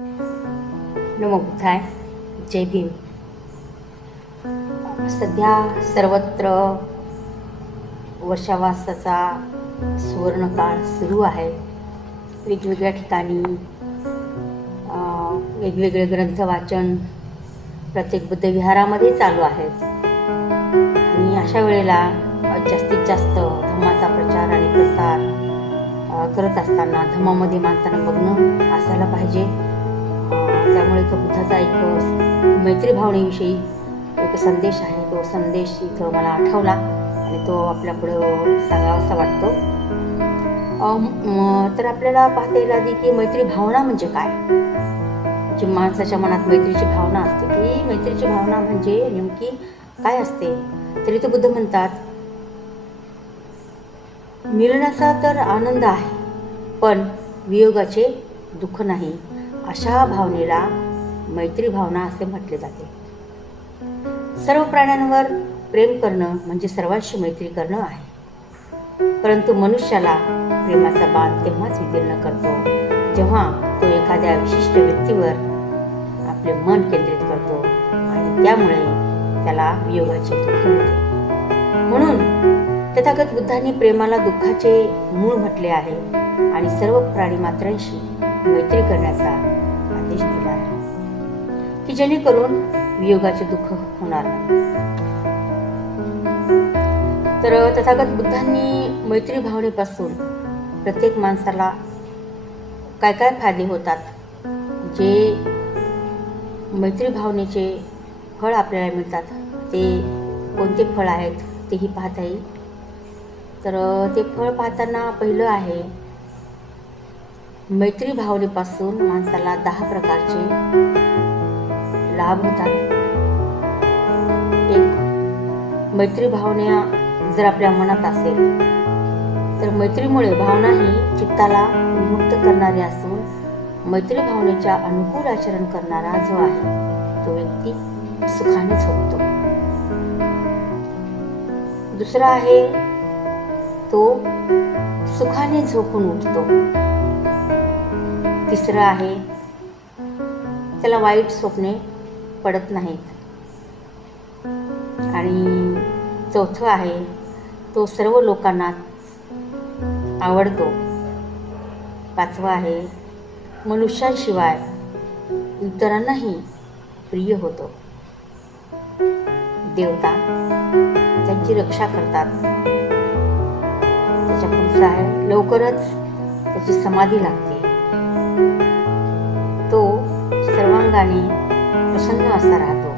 नमो बुद्धाय. जय भीम. सध्या सर्वत्र वर्षावासाचा सुवर्णकाळ सुरू आहे. वेगवेगळ्या ठिकाणी वेगवेगळे ग्रंथ वाचन प्रत्येक बुद्धविहारामध्ये चालू आहेत. आणि अशा वेळेला जास्तीत जास्त धम्माचा प्रचार आणि प्रसार करत असताना धम्मामध्ये माणसानं बघणं असायला पाहिजे. त्यामुळे तो बुद्धाचा एक मैत्री भावनेविषयी एक संदेश आहे. तो संदेश इथं मला आठवला आणि तो आपल्यापुढं सांगावासा वाटतो. तर आपल्याला पाहता येईल आधी की मैत्री भावना म्हणजे काय. जी माणसाच्या मनात मैत्रीची भावना असते ती मैत्रीची भावना म्हणजे नेमकी काय असते. तरी तो बुद्ध म्हणतात, मिलनाचा तर आनंद आहे पण वियोगाचे दुःख नाही. अशा भावनेला मैत्री भावना असे म्हटले जाते. सर्व प्राण्यांवर प्रेम करणं म्हणजे सर्वांशी मैत्री करणं आहे. परंतु मनुष्याला प्रेमाचा बाण तेव्हाच विदीर्ण करतो जेव्हा तो एखाद्या विशिष्ट व्यक्तीवर आपले मन केंद्रित करतो आणि त्यामुळे त्याला वियोगाचे दुःख होते. म्हणून तथागत बुद्धांनी प्रेमाला दुःखाचे मूळ म्हटले आहे आणि सर्व प्राणीमात्रांशी मैत्री करण्याचा आदेश दिला आहे की जेणेकरून वियोगाचे दुःख होणार नाही. तर तथागत बुद्धांनी मैत्री भावनेपासून प्रत्येक माणसाला काय काय फायदे होतात, जे मैत्री भावनेचे फळ आपल्याला मिळतात ते कोणते फळ आहेत तेही पाहता येईल. तर ते फळ पाहताना पहिलं आहे, मैत्री भावनेपासून माणसाला 10 प्रकारचे लाभ होतात. एक, मैत्री भावना जर आपल्या मनात असेल तर मैत्रीमुळे भावना ही चित्ताला विमुक्त करणारी असून मैत्री भावनेच्या अनुकूल आचरण करणारा जो आहे तो व्यक्ती सुखाने झोपतो. दुसरा आहे, तो सुखाने झोपून उठतो. तिसरं आहे, त्याला वाईट स्वप्ने पडत नाहीत. आणि चौथं आहे, तो सर्व लोकांना आवडतो. पाचवं आहे, मनुष्यांशिवाय इतरांनाही प्रिय होतो. देवता त्यांची रक्षा करतात. त्याच्या पुढचं आहे, लवकरच त्याची समाधी लागते. तो सर्वांगाने प्रसन्न असा राहतो.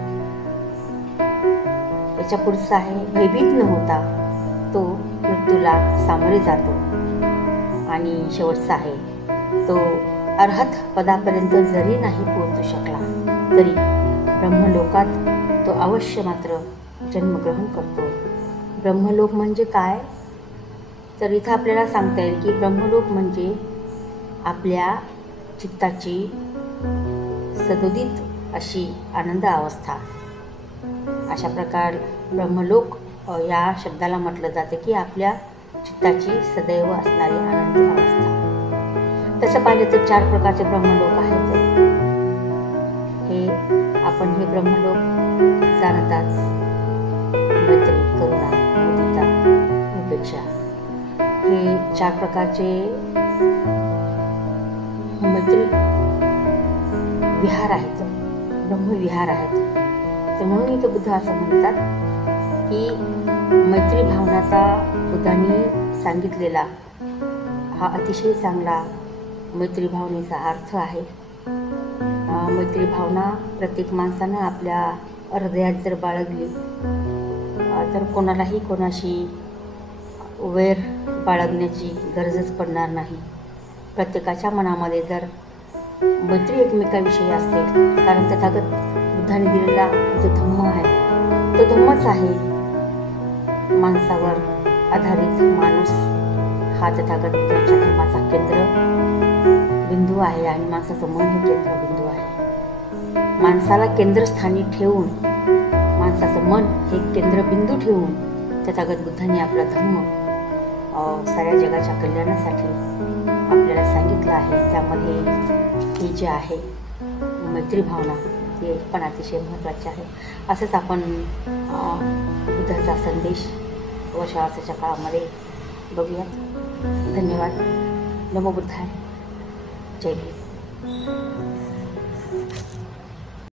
त्याच्या पुढचं आहे, भयभीत न होता तो मृत्यूला सामोरे जातो. आणि शेवटचा आहे, तो अर्हत पदापर्यंत जरी नाही पोहोचू शकला तरी ब्रह्मलोकात तो अवश्य मात्र जन्मग्रहण करतो. ब्रह्मलोक म्हणजे काय, तर इथं आपल्याला सांगता येईल की ब्रह्मलोक म्हणजे आपल्या चित्ताची सदोदित अशी आनंद अवस्था. अशा प्रकार ब्रह्मलोक या शब्दाला म्हटलं जाते की आपल्या चित्ताची सदैव असणारी आनंदी अवस्था. तसं पाहिलं तर 4 प्रकारचे ब्रह्मलोक आहेत. आपण हे ब्रह्मलोक जाणताच मैत्री, करुणा, मुदिता, उपेक्षा हे 4 प्रकारचे मैत्री विहार आहेत, ब्रह्मविहार आहेत. तर म्हणून इथं बुद्ध असं म्हणतात की मैत्री भावनाचा बुद्धांनी सांगितलेला हा अतिशय चांगला मैत्री भावनेचा अर्थ आहे. मैत्री भावना प्रत्येक माणसानं आपल्या हृदयात जर बाळगली तर कोणालाही कोणाशी वैर बाळगण्याची गरजच पडणार नाही. प्रत्येकाच्या मनामध्ये जर मैत्री एकमेकाविषयी असेल, कारण तथागत बुद्धाने दिलेला जो धम्म आहे तो धम्मच आहे. माणसावर आधारित माणूस हा तथागत बुद्धांच्या धर्माचा केंद्रबिंदू आहे आणि माणसाचं मन हे केंद्रबिंदू आहे. माणसाला केंद्रस्थानी ठेवून, माणसाचं मन हे केंद्रबिंदू ठेवून तथागत बुद्धांनी आपला धर्म साऱ्या जगाच्या कल्याणासाठी आपल्याला सांगितलं आहे. त्यामध्ये हे जे आहे मैत्री भावना हे पण अतिशय महत्त्वाचे आहे. असंच आपण बुद्धाचा संदेश वर्षावासाच्या काळामध्ये बघूयात. धन्यवाद. नमो बुद्धाय. जय हिंद.